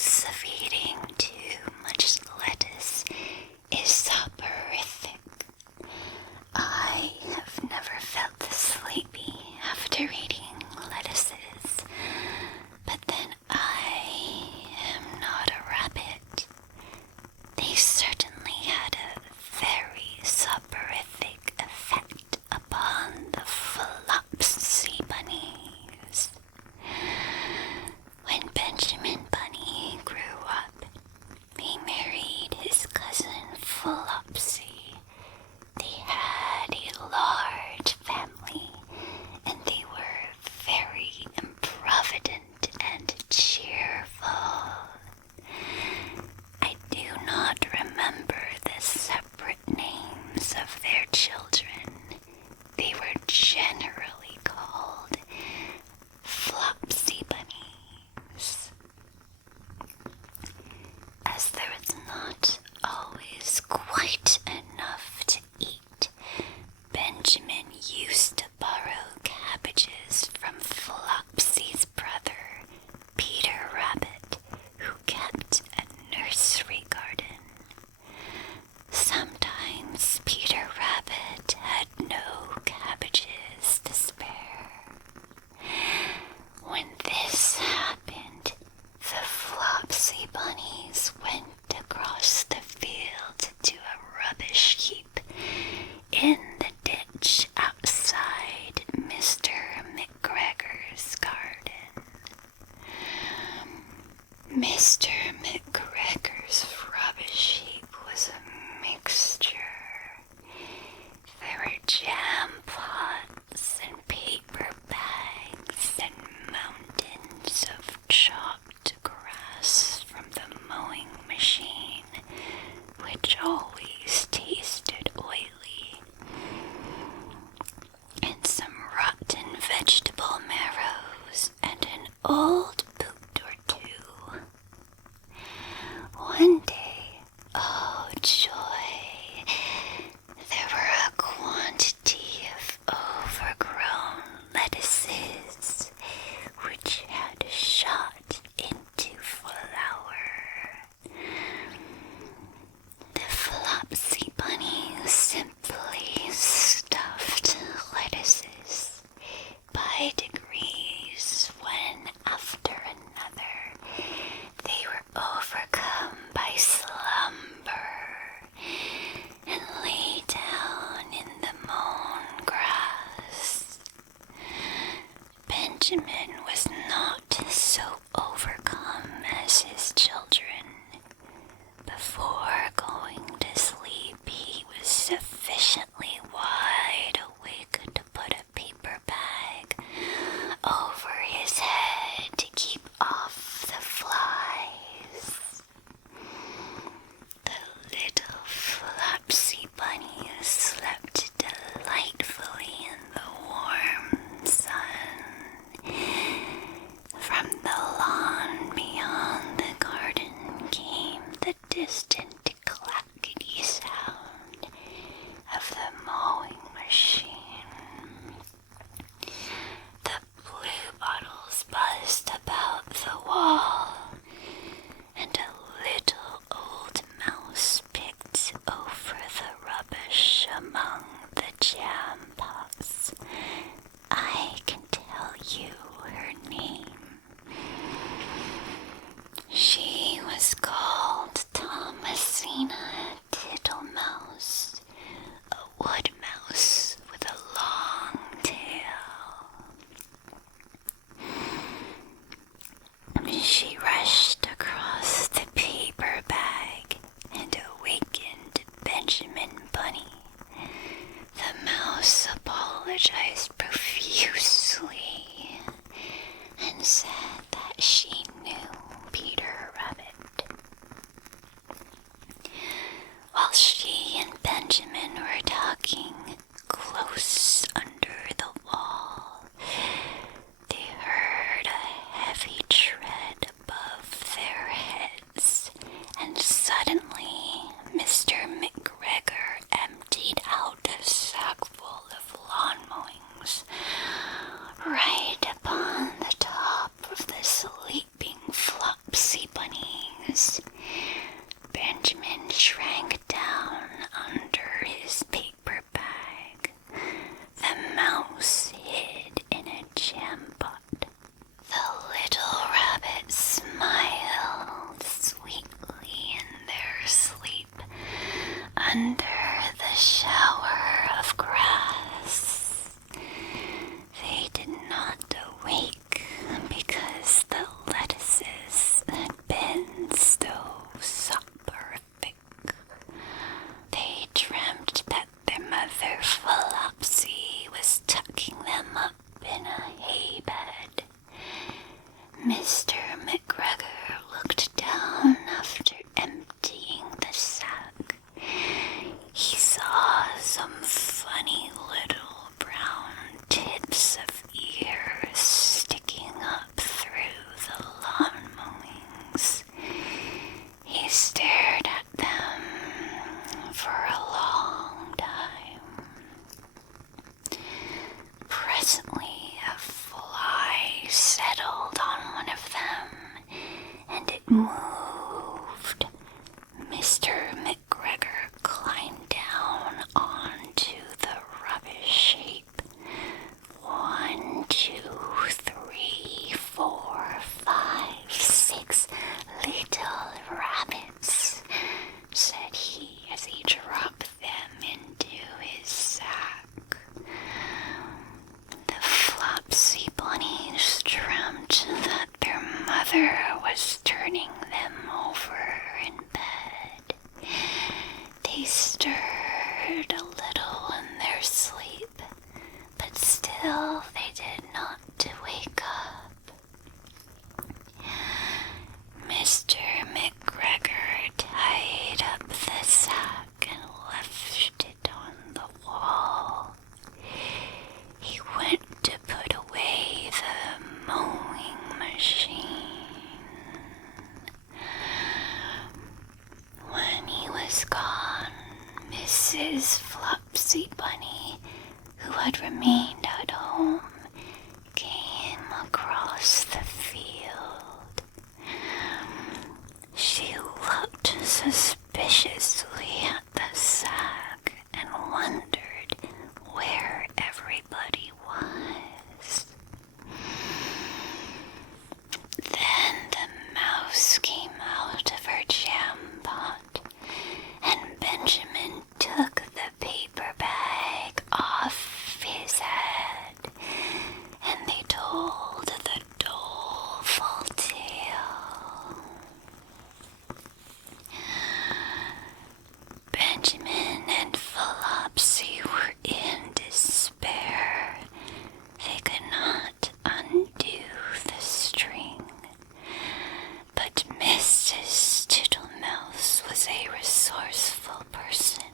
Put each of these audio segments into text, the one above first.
effects of eating too much lettuce is soporific. I have never felt this sleepy after eating lettuces, but then I am not a rabbit. They certainly had a very soporific effect upon the Flopsy Bunnies. When Benjamin Bunny grew up, he married his cousin Flopsy. They had a large family, and they were very improvident and cheerful. I do not remember the separate names of their children. They were generally called Flopsy Bunnies. As there was not always quite enough to eat, Benjamin used to borrow cabbages from Flopsy's brother, Peter Rabbit, who kept a nursery garden. Sometimes Peter Rabbit had no cabbages to spare. When this happened, the Flopsy Bunnies went across the field to a rubbish heap in the ditch outside Mr. McGregor's garden. Mr. McGregor's rubbish heap was a mixture. There were jam pots and paper bags and mountains of chopped grass from the mowing machine, which always tasted oily, and some rotten vegetable marrows and an old boot or two. One day, oh joy, there were a quantity of overgrown lettuces which had shot into flower. The Flopsy Bunnies simply stuffed lettuces by degrees when, after another, they were overcome by slumber and lay down in the mown grass. Benjamin was not so overcome as his children. Before going to sleep, he was sufficiently wide awake to put a paper bag over his head to keep off the flies. The little Flopsy Bunnies slept delightfully in the warm sun. under the shower of grass. They did not awake because the lettuces had been so soporific. They dreamt that their mother Flopsy was tucking them up in a hay bed. Mr. McGregor looked down after emptying the sack. He saw some funny little brown tips of ears sticking up through the lawn mowings. He stared at them for a long time. Presently, a fly settled on one of them, and it moved. Mr. McGregor climbed down onto the rubbish heap. 1, 2, 3, 4, 5, 6 little rabbits, said he as he dropped them into his sack. The Flopsy Bunnies dreamt that their mother was turning them over in bed. They stirred a little in their sleep, but still they did not wake up. Mr. McGregor tied up the sack and left it on the wall. He went to put away the mowing machine. When he was gone, Mrs. Flopsy Bunny, who had remained at home, came across the field. She looked suspiciously at the sack and wondered where everybody was. Then the mouse came out of her jam pot, and Benjamin took the paper bag off his head, and they told the doleful tale. Benjamin and Flopsy were in despair. They could not undo the string. But Mrs. Tittlemouse was a resourceful person.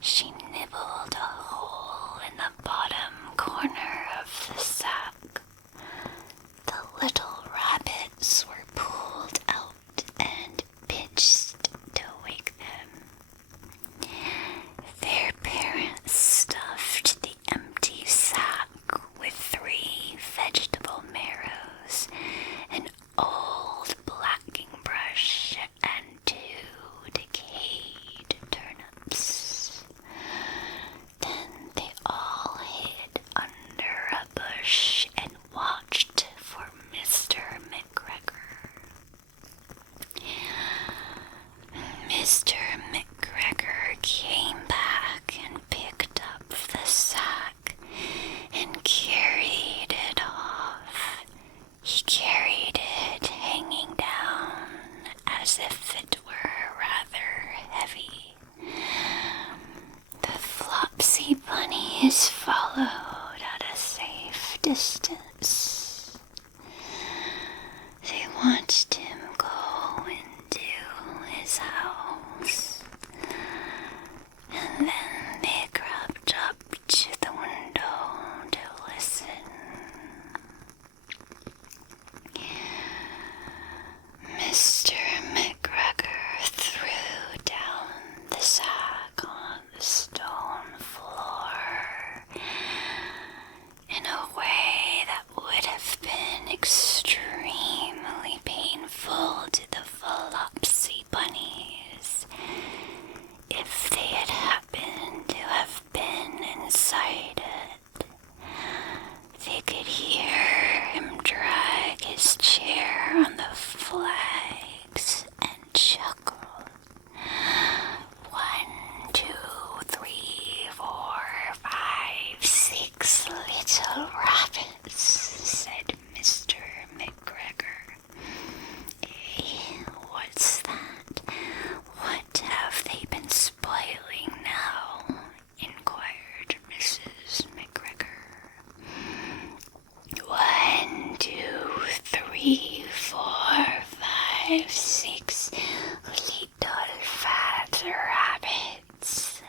She nibbled a hole in the bottom corner of the sack. The little rabbits were pulled out and pitched to wake them. Their parents stuffed the empty sack with 3 vegetable marrows, an old blacking brush, and 2 decayed turnips. Then they all hid under a bush and watched for Mr. McGregor. Mr. McGregor came back and picked up the sack and carried it off. He carried it hanging down as if it were rather heavy. The Flopsy Bunnies followed at a safe distance. They watched him go into his house. 5, 6 little fat rabbits,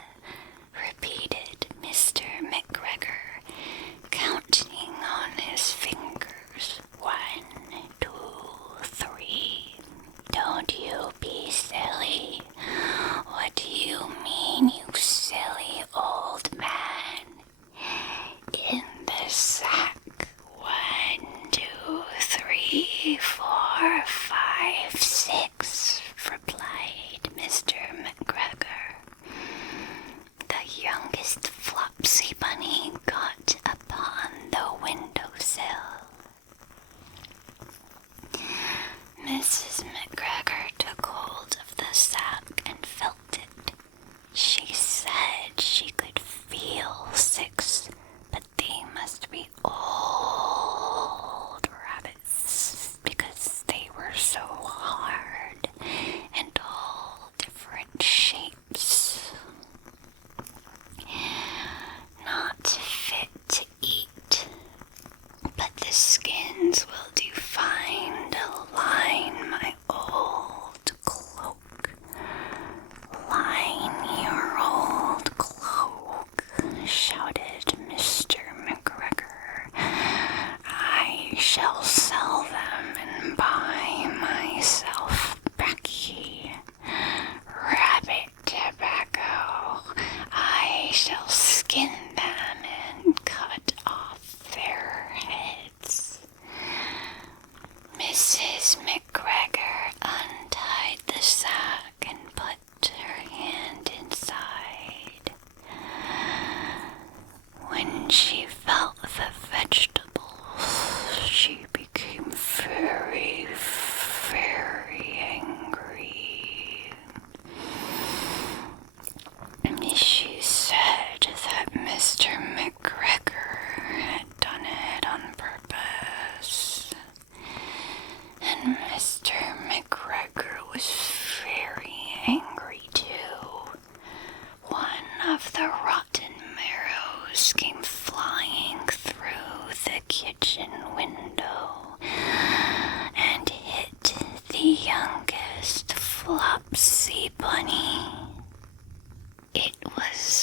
repeated Mr. McGregor, counting on his fingers. 1, 2, 3. Don't you be silly. What do you mean, you silly old man? In the sack. 1, 2, 3, 4, 5, 6, replied Mr. McGregor. The youngest Flopsy Bunny got upon the windowsill. Mrs. McGregor took hold of the sack and felt it. She said she could feel 6, but they must be old rabbits because they were so hard and all different shapes. Not fit to eat, but the skins will do fine to line my old cloak. Line your old cloak, shouted Mr. McGregor. I shall sell them and buy myself baccy. Rabbit tobacco. I shall skin them and cut off their heads. Mrs. McGregor untied the sack and put her hand inside. When she felt the vegetables, she became very, very angry. She said that Mr. McGregor had done it on purpose. And Mr. McGregor was very angry too. One of the rotten marrows came flying through the kitchen window and hit the youngest Flopsy Bunny. It was